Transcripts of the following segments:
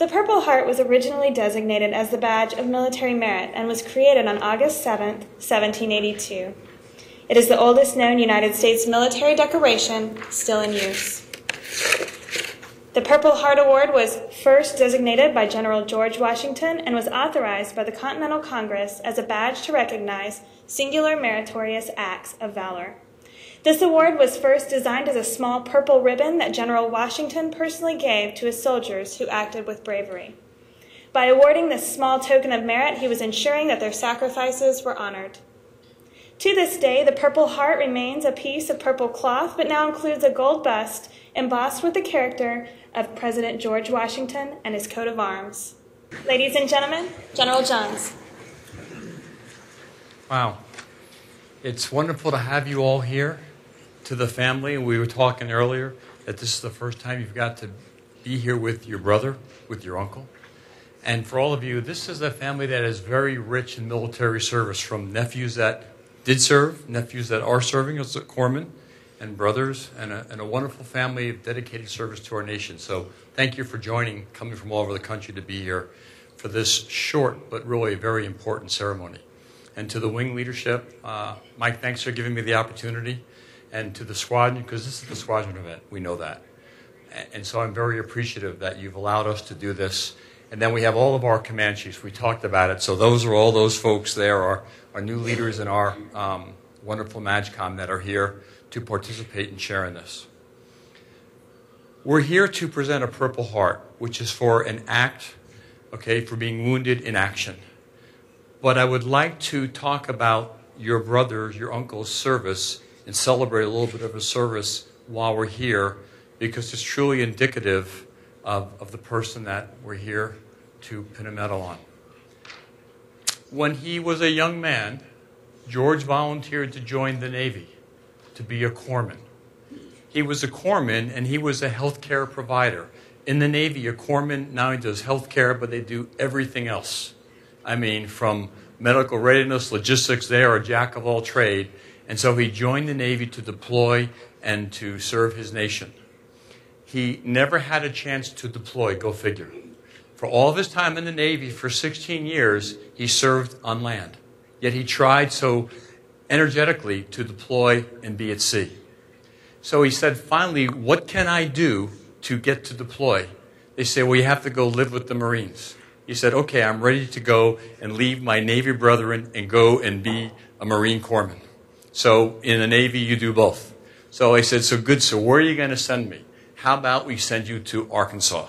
The Purple Heart was originally designated as the badge of military merit and was created on August 7, 1782. It is the oldest known United States military decoration still in use. The Purple Heart Award was first designated by General George Washington and was authorized by the Continental Congress as a badge to recognize singular meritorious acts of valor. This award was first designed as a small purple ribbon that General Washington personally gave to his soldiers who acted with bravery. By awarding this small token of merit, he was ensuring that their sacrifices were honored. To this day, the Purple Heart remains a piece of purple cloth, but now includes a gold bust embossed with the character of President George Washington and his coat of arms. Ladies and gentlemen, General Johns. Wow. It's wonderful to have you all here. To the family, we were talking earlier that this is the first time you've got to be here with your brother, with your uncle. And for all of you, this is a family that is very rich in military service, from nephews that did serve, nephews that are serving as a corpsman, and brothers, and a wonderful family of dedicated service to our nation. So thank you for joining, coming from all over the country to be here for this short but really very important ceremony. And to the wing leadership, Mike, thanks for giving me the opportunity. And to the squadron, because this is the squadron event, we know that. And so I'm very appreciative that you've allowed us to do this. And then we have all of our command chiefs. We talked about it. So those are all those folks there, our new leaders in our wonderful MAGCOM that are here to participate and share in this. We're here to present a Purple Heart, which is for an act, okay, for being wounded in action. But I would like to talk about your brother's, your uncle's service and celebrate a little bit of his service while we're here, because it's truly indicative of the person that we're here to pin a medal on. When he was a young man, George volunteered to join the Navy to be a corpsman. He was a corpsman, and he was a healthcare provider. In the Navy, a corpsman not only does healthcare, but they do everything else. I mean, from medical readiness, logistics, they are a jack of all trade. And so he joined the Navy to deploy and to serve his nation. He never had a chance to deploy, go figure. For all of his time in the Navy, for 16 years, he served on land. Yet he tried so energetically to deploy and be at sea. So he said, finally, what can I do to get to deploy? They say, well, you have to go live with the Marines. He said, okay, I'm ready to go and leave my Navy brethren and go and be a Marine corpsman. So in the Navy, you do both. So I said, so good, so where are you going to send me? How about we send you to Arkansas?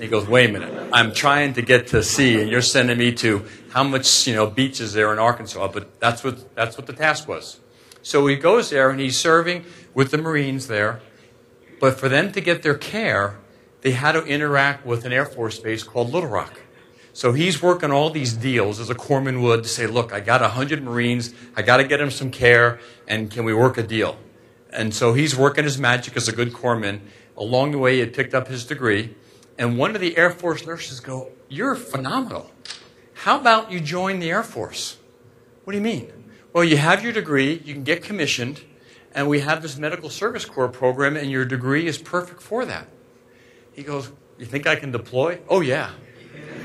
He goes, wait a minute, I'm trying to get to sea, and you're sending me to how much, beach is there in Arkansas? But that's what the task was. So he goes there, and he's serving with the Marines there. But for them to get their care, they had to interact with an Air Force base called Little Rock. So he's working all these deals, as a corpsman would, to say, look, I got 100 Marines, I got to get them some care, and can we work a deal? And so he's working his magic as a good corpsman. Along the way, he had picked up his degree, and one of the Air Force nurses go, you're phenomenal. How about you join the Air Force? What do you mean? Well, you have your degree, you can get commissioned, and we have this Medical Service Corps program, and your degree is perfect for that. He goes, you think I can deploy? Oh, yeah.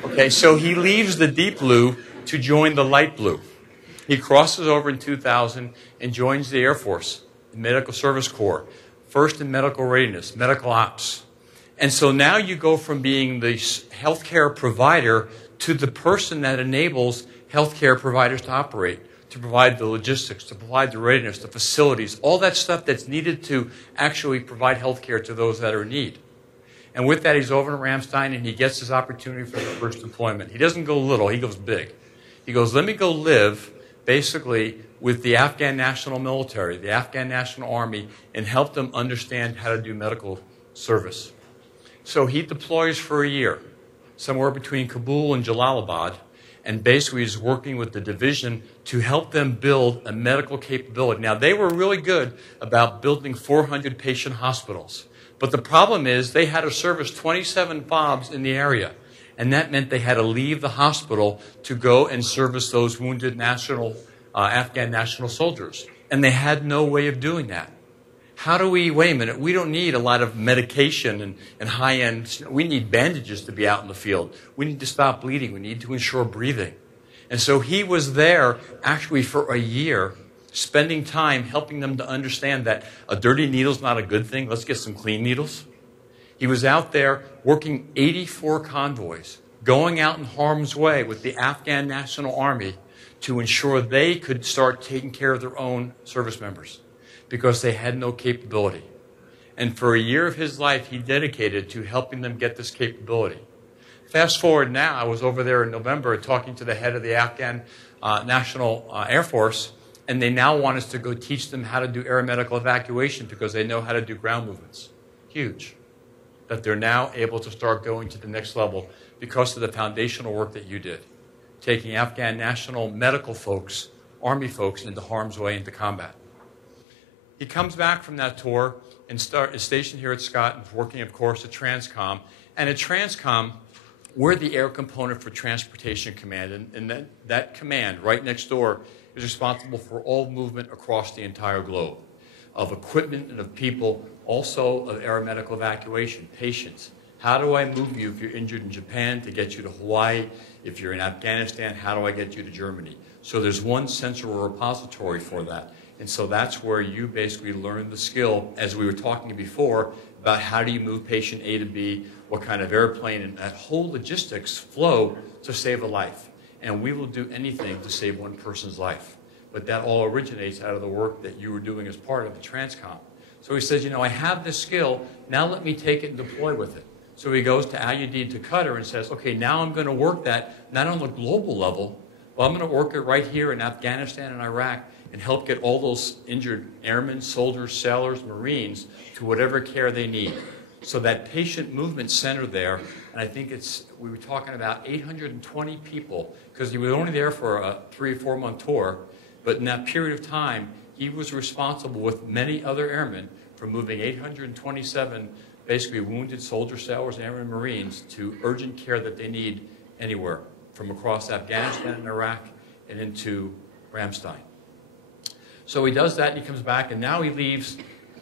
Okay, so he leaves the deep blue to join the light blue. He crosses over in 2000 and joins the Air Force, the Medical Service Corps, first in medical readiness, medical ops. And so now you go from being the healthcare provider to the person that enables healthcare providers to operate, to provide the logistics, to provide the readiness, the facilities, all that stuff that's needed to actually provide healthcare to those that are in need. And with that, he's over in Ramstein, and he gets his opportunity for the first deployment. He doesn't go little, he goes big. He goes, let me go live, basically, with the Afghan National Military, the Afghan National Army, and help them understand how to do medical service. So he deploys for a year, somewhere between Kabul and Jalalabad, and basically is working with the division to help them build a medical capability. Now, they were really good about building 400 patient hospitals. But the problem is they had to service 27 FOBs in the area. And that meant they had to leave the hospital to go and service those wounded Afghan national soldiers. And they had no way of doing that. How do we, wait a minute, we don't need a lot of medication and high-end, we need bandages to be out in the field. We need to stop bleeding. We need to ensure breathing. And so he was there actually for a year, spending time helping them to understand that a dirty needle's not a good thing. Let's get some clean needles. He was out there working 84 convoys, going out in harm's way with the Afghan National Army to ensure they could start taking care of their own service members because they had no capability. And for a year of his life, he dedicated to helping them get this capability. Fast forward now, I was over there in November talking to the head of the Afghan National Air Force, and they now want us to go teach them how to do aeromedical evacuation because they know how to do ground movements. Huge. That they're now able to start going to the next level because of the foundational work that you did, taking Afghan national medical folks, Army folks, into harm's way, into combat. He comes back from that tour and is stationed here at Scott and working, of course, at Transcom. And at Transcom, we're the air component for Transportation Command. And that command right next door is responsible for all movement across the entire globe of equipment and of people, also of aeromedical evacuation, patients. How do I move you if you're injured in Japan to get you to Hawaii? If you're in Afghanistan, how do I get you to Germany? So there's one central repository for that. And so that's where you basically learn the skill, as we were talking before, about how do you move patient A to B, what kind of airplane, and that whole logistics flow to save a life. And we will do anything to save one person's life. But that all originates out of the work that you were doing as part of the Transcom. So he says, I have this skill, now let me take it and deploy with it. So he goes to Al-Udeid to Qatar and says, okay, now I'm going to work that, not on the global level, but I'm going to work it right here in Afghanistan and Iraq and help get all those injured airmen, soldiers, sailors, Marines to whatever care they need. So that patient movement center there, and I think we were talking about 820 people, because he was only there for a 3 or 4 month tour, but in that period of time, he was responsible with many other airmen for moving 827 basically wounded soldiers, sailors, airmen, Marines to urgent care that they need anywhere, from across Afghanistan and Iraq and into Ramstein. So he does that and he comes back, and now he leaves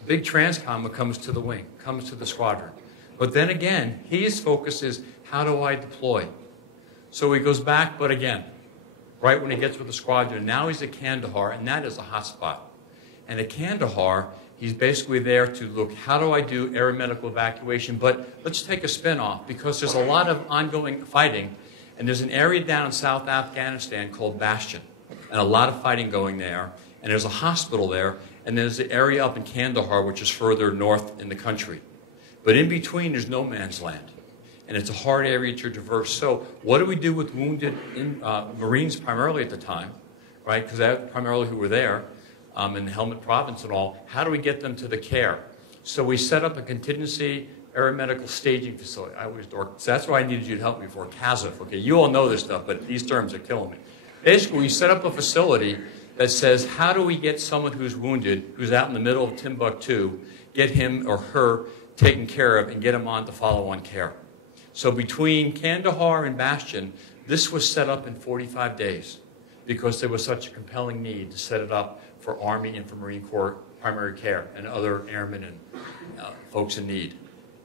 big Transcom and comes to the wing, comes to the squadron. But then again, his focus is, how do I deploy? So he goes back, but again, right when he gets with the squadron, now he's at Kandahar, and that is a hot spot. And at Kandahar, he's basically there to look, how do I do aeromedical evacuation? But let's take a spin off, because there's a lot of ongoing fighting, and there's an area down in South Afghanistan called Bastion, and a lot of fighting going there, and there's a hospital there, and there's the area up in Kandahar, which is further north in the country. But in between, there's no man's land, and it's a hard area to traverse. So what do we do with wounded Marines primarily at the time, right? Because that's primarily who were there, in the Helmand province and all. How do we get them to the care? So we set up a contingency aeromedical staging facility. So that's why I needed you to help me for CASF. Okay, you all know this stuff, but these terms are killing me. Basically, we set up a facility that says, how do we get someone who's wounded, who's out in the middle of Timbuktu, get him or her taken care of and get him on to follow-on care? So between Kandahar and Bastion, this was set up in 45 days because there was such a compelling need to set it up for Army and for Marine Corps primary care and other airmen and folks in need.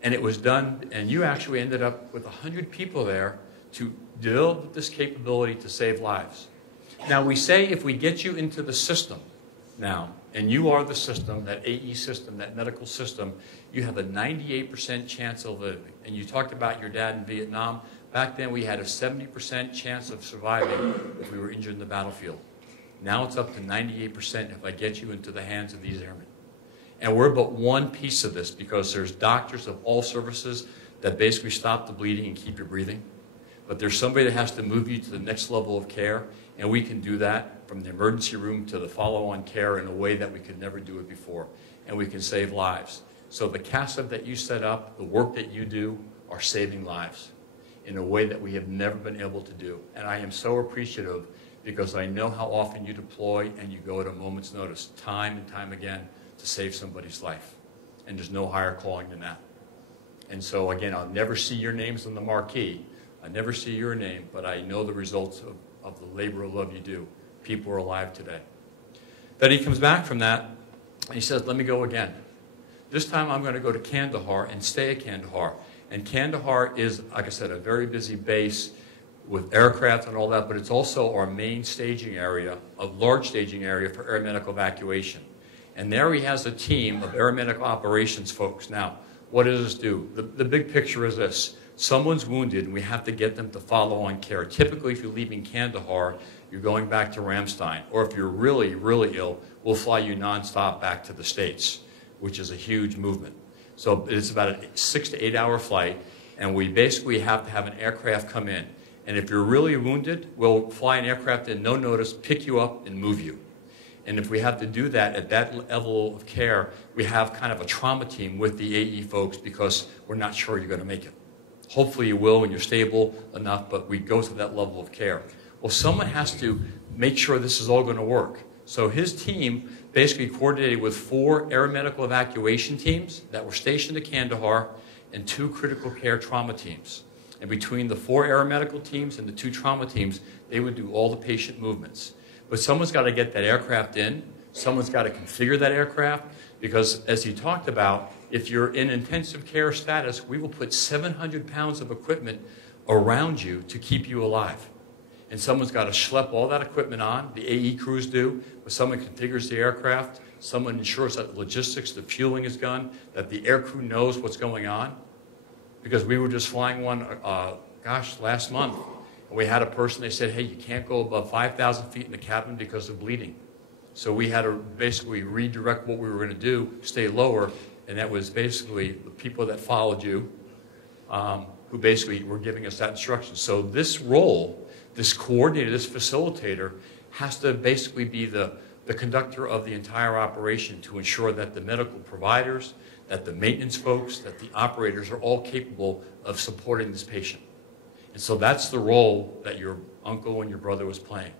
And it was done, and you actually ended up with 100 people there to build this capability to save lives. Now, we say if we get you into the system now, and you are the system, that AE system, that medical system, you have a 98% chance of living. And you talked about your dad in Vietnam. Back then, we had a 70% chance of surviving if we were injured in the battlefield. Now it's up to 98% if I get you into the hands of these airmen. And we're but one piece of this, because there's doctors of all services that basically stop the bleeding and keep you breathing. But there's somebody that has to move you to the next level of care, and we can do that from the emergency room to the follow-on care in a way that we could never do it before. And we can save lives. So the CASF that you set up, the work that you do, are saving lives in a way that we have never been able to do. And I am so appreciative, because I know how often you deploy and you go at a moment's notice, time and time again, to save somebody's life. And there's no higher calling than that. And so again, I'll never see your names on the marquee. I never see your name, but I know the results of the labor of love you do. People are alive today. Then he comes back from that, and he says, let me go again. This time I'm going to go to Kandahar and stay at Kandahar. And Kandahar is, like I said, a very busy base with aircraft and all that, but it's also our main staging area, a large staging area for aeromedical evacuation. And there he has a team of aeromedical operations folks. Now, what does this do? The big picture is this. Someone's wounded, and we have to get them to follow on care. Typically, if you're leaving Kandahar, you're going back to Ramstein. Or if you're really, really ill, we'll fly you nonstop back to the States, which is a huge movement. So it's about a 6 to 8 hour flight, and we basically have to have an aircraft come in. And if you're really wounded, we'll fly an aircraft in, no notice, pick you up and move you. And if we have to do that at that level of care, we have kind of a trauma team with the AE folks because we're not sure you're going to make it. Hopefully you will when you're stable enough, but we go to that level of care. Well, someone has to make sure this is all going to work. So his team basically coordinated with 4 aeromedical evacuation teams that were stationed at Kandahar and 2 critical care trauma teams. And between the 4 aeromedical teams and the 2 trauma teams, they would do all the patient movements. But someone's got to get that aircraft in. Someone's got to configure that aircraft because, as he talked about, if you're in intensive care status, we will put 700 pounds of equipment around you to keep you alive. And someone's got to schlep all that equipment on. The AE crews do, but someone configures the aircraft. Someone ensures that the logistics, the fueling is done, that the air crew knows what's going on. Because we were just flying one, last month. And we had a person, they said, hey, you can't go above 5,000 feet in the cabin because of bleeding. So we had to basically redirect what we were going to do, stay lower, and that was basically the people that followed you who basically were giving us that instruction. So this role, this coordinator, this facilitator, has to basically be the conductor of the entire operation to ensure that the medical providers, that the maintenance folks, that the operators are all capable of supporting this patient. And so that's the role that your uncle and your brother was playing.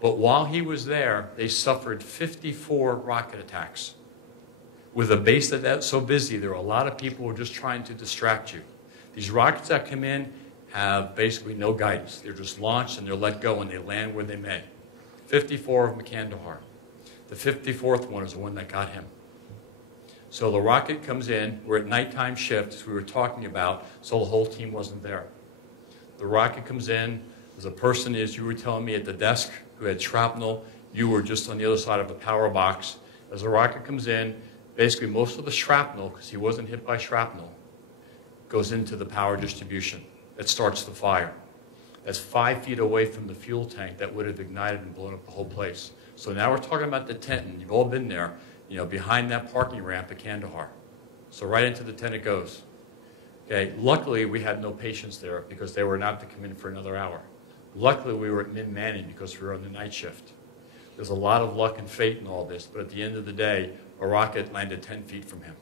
But while he was there, they suffered 54 rocket attacks. With a base that's so busy, there are a lot of people who are just trying to distract you. These rockets that come in have basically no guidance. They're just launched and they're let go and they land where they may. 54 of them at Kandahar. The 54th one is the one that got him. So the rocket comes in. We're at nighttime shift, as we were talking about, so the whole team wasn't there. The rocket comes in. There's a person, as you were telling me, at the desk who had shrapnel. You were just on the other side of a power box. As the rocket comes in, basically most of the shrapnel, because he wasn't hit by shrapnel, goes into the power distribution. That starts the fire. That's 5 feet away from the fuel tank that would have ignited and blown up the whole place. So now we're talking about the tent, and you've all been there, behind that parking ramp at Kandahar. So right into the tent it goes. Okay, luckily we had no patients there because they were not to come in for another hour. Luckily we were at mid-manning because we were on the night shift. There's a lot of luck and fate in all this, but at the end of the day, a rocket landed 10 feet from him.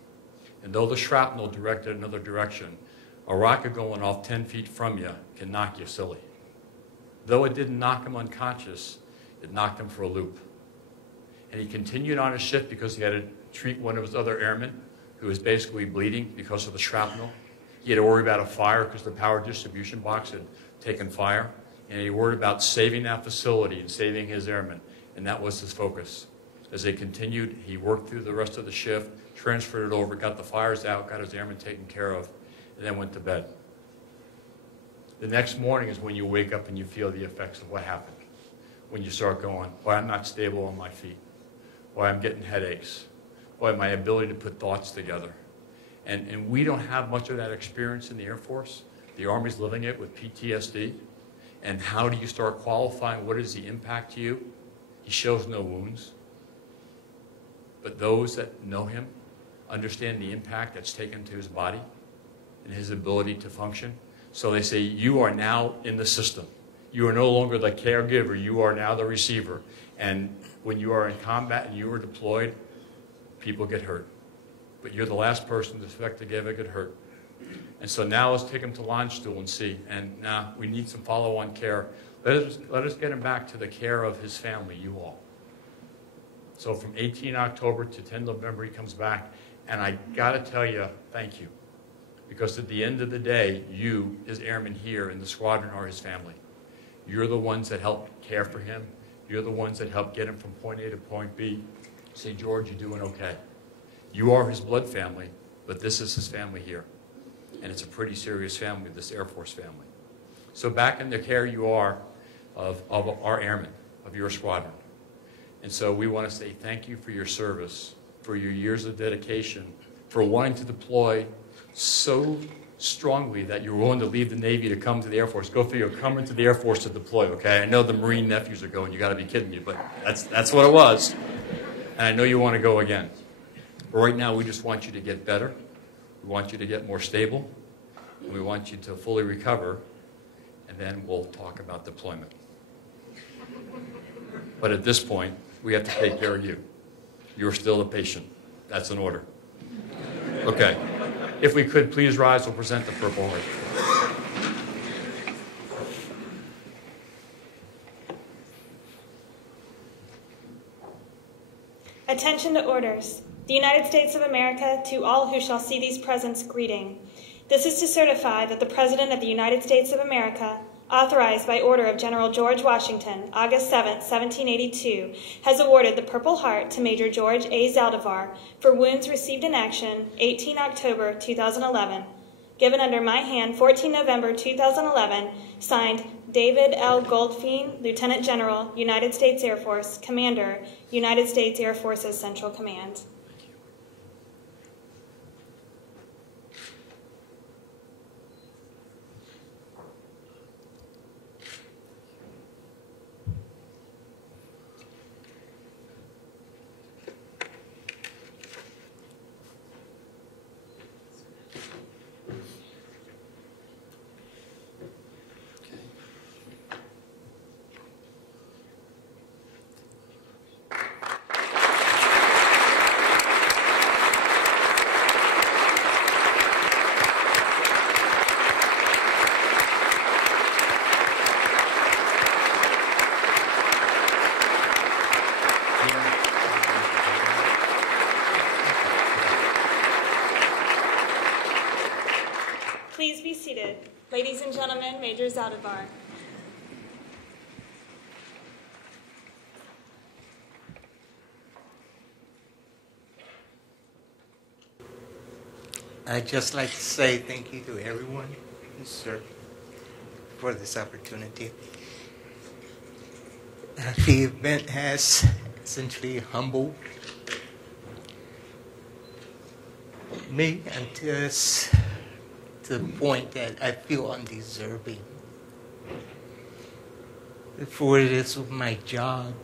And though the shrapnel directed another direction, a rocket going off 10 feet from you can knock you silly. Though it didn't knock him unconscious, it knocked him for a loop. And he continued on his shift because he had to treat one of his other airmen who was basically bleeding because of the shrapnel. He had to worry about a fire because the power distribution box had taken fire. And he worried about saving that facility and saving his airmen. And that was his focus. As they continued, he worked through the rest of the shift, transferred it over, got the fires out, got his airmen taken care of, and then went to bed. The next morning is when you wake up and you feel the effects of what happened. When you start going, boy, I'm not stable on my feet. Boy, I'm getting headaches. Boy, my ability to put thoughts together. And we don't have much of that experience in the Air Force. The Army's living it with PTSD. And how do you start qualifying? What is the impact to you? He shows no wounds. But those that know him understand the impact that's taken to his body and his ability to function. So they say, you are now in the system. You are no longer the caregiver. You are now the receiver. And when you are in combat and you are deployed, people get hurt. But you're the last person to expect to get hurt. And so now let's take him to launch stool and see. And now we need some follow-on care. Let us get him back to the care of his family, you all. So from 18 October to 10 November, he comes back. And I got to tell you, thank you. Because at the end of the day, you, as airmen here in the squadron, are his family. You're the ones that help care for him. You're the ones that help get him from point A to point B. Say, George, you're doing okay. You are his blood family, but this is his family here. And it's a pretty serious family, this Air Force family. So back in the care you are of our airmen, of your squadron. And so we want to say thank you for your service, for your years of dedication, for wanting to deploy so strongly that you're willing to leave the Navy to come to the Air Force. Go figure, come into the Air Force to deploy, okay? I know the Marine nephews are going, you got to be kidding me, but that's what it was. And I know you want to go again. But right now, we just want you to get better. We want you to get more stable. And we want you to fully recover. And then we'll talk about deployment. But at this point, we have to take care of you. You're still a patient. That's an order. Okay. If we could, please rise, we'll present the Purple Heart. Attention to orders. The United States of America, to all who shall see these presents, greeting. This is to certify that the President of the United States of America, authorized by order of General George Washington, August 7, 1782, has awarded the Purple Heart to Major George A. Zaldivar for wounds received in action 18 October 2011. Given under my hand 14 November 2011, signed David L. Goldfein, Lieutenant General, United States Air Force, Commander, United States Air Forces Central Command. Please be seated. Ladies and gentlemen, Major Zaldivar. I'd just like to say thank you to everyone who served for this opportunity. The event has essentially humbled me until to the point that I feel undeserving. For it is my job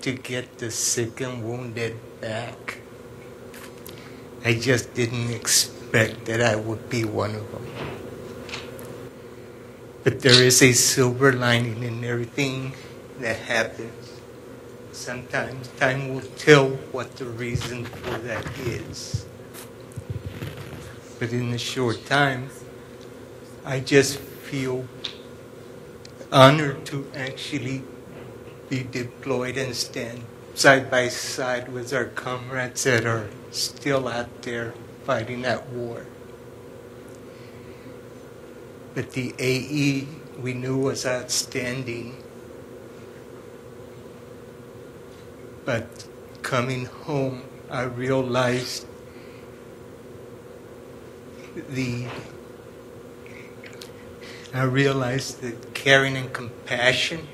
to get the sick and wounded back. I just didn't expect that I would be one of them. But there is a silver lining in everything that happens. Sometimes time will tell what the reason for that is. But in a short time, I just feel honored to actually be deployed and stand side by side with our comrades that are still out there fighting that war. But the AE we knew was outstanding. But coming home, I realized the caring and compassion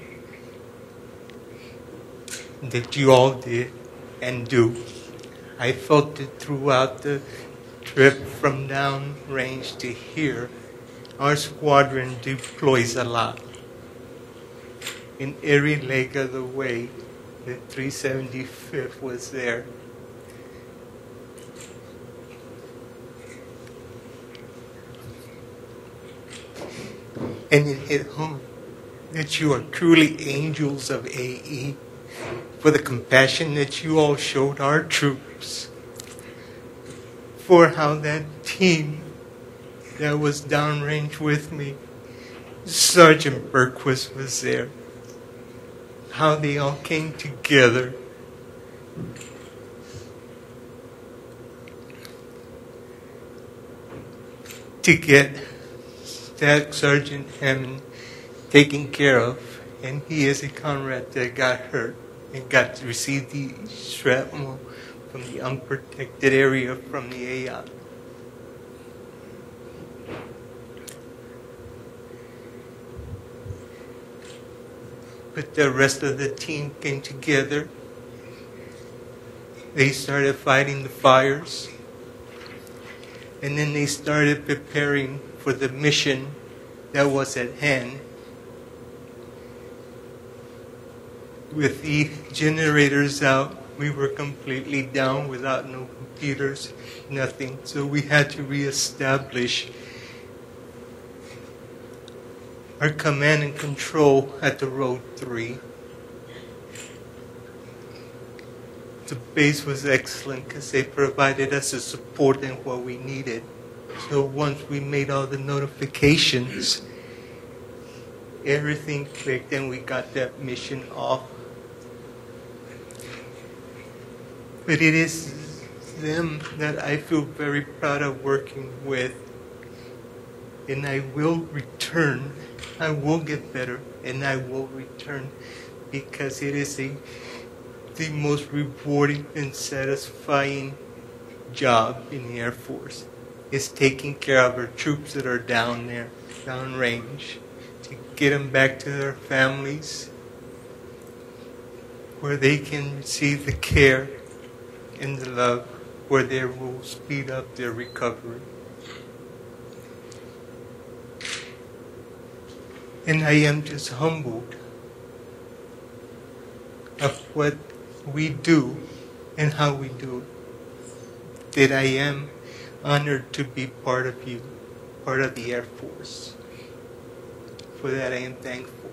that you all did and do. I felt it throughout the trip from downrange to here. Our squadron deploys a lot. In every leg of the way, the 375th was there. And it hit home that you are truly angels of AE for the compassion that you all showed our troops, for how that team that was downrange with me, Sergeant Berquist was there, how they all came together to get Staff Sergeant Hammond taken care of, and he is a comrade that got hurt and got to receive the shrapnel from the unprotected area from the AI. But the rest of the team came together. They started fighting the fires. And then they started preparing for the mission that was at hand. With the generators out, we were completely down without no computers, nothing. So we had to reestablish our command and control at the Road 3. The base was excellent because they provided us the support and what we needed. So once we made all the notifications, everything clicked and we got that mission off. But it is them that I feel very proud of working with. And I will return. I will get better and I will return because it is the most rewarding and satisfying job in the Air Force. Is taking care of our troops that are down there, downrange, to get them back to their families where they can receive the care and the love where they will speed up their recovery. And I am just humbled of what we do and how we do it. That I am honored to be part of you, part of the Air Force. For that I am thankful.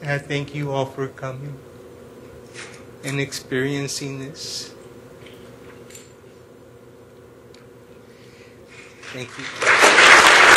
And I thank you all for coming and experiencing this. Thank you.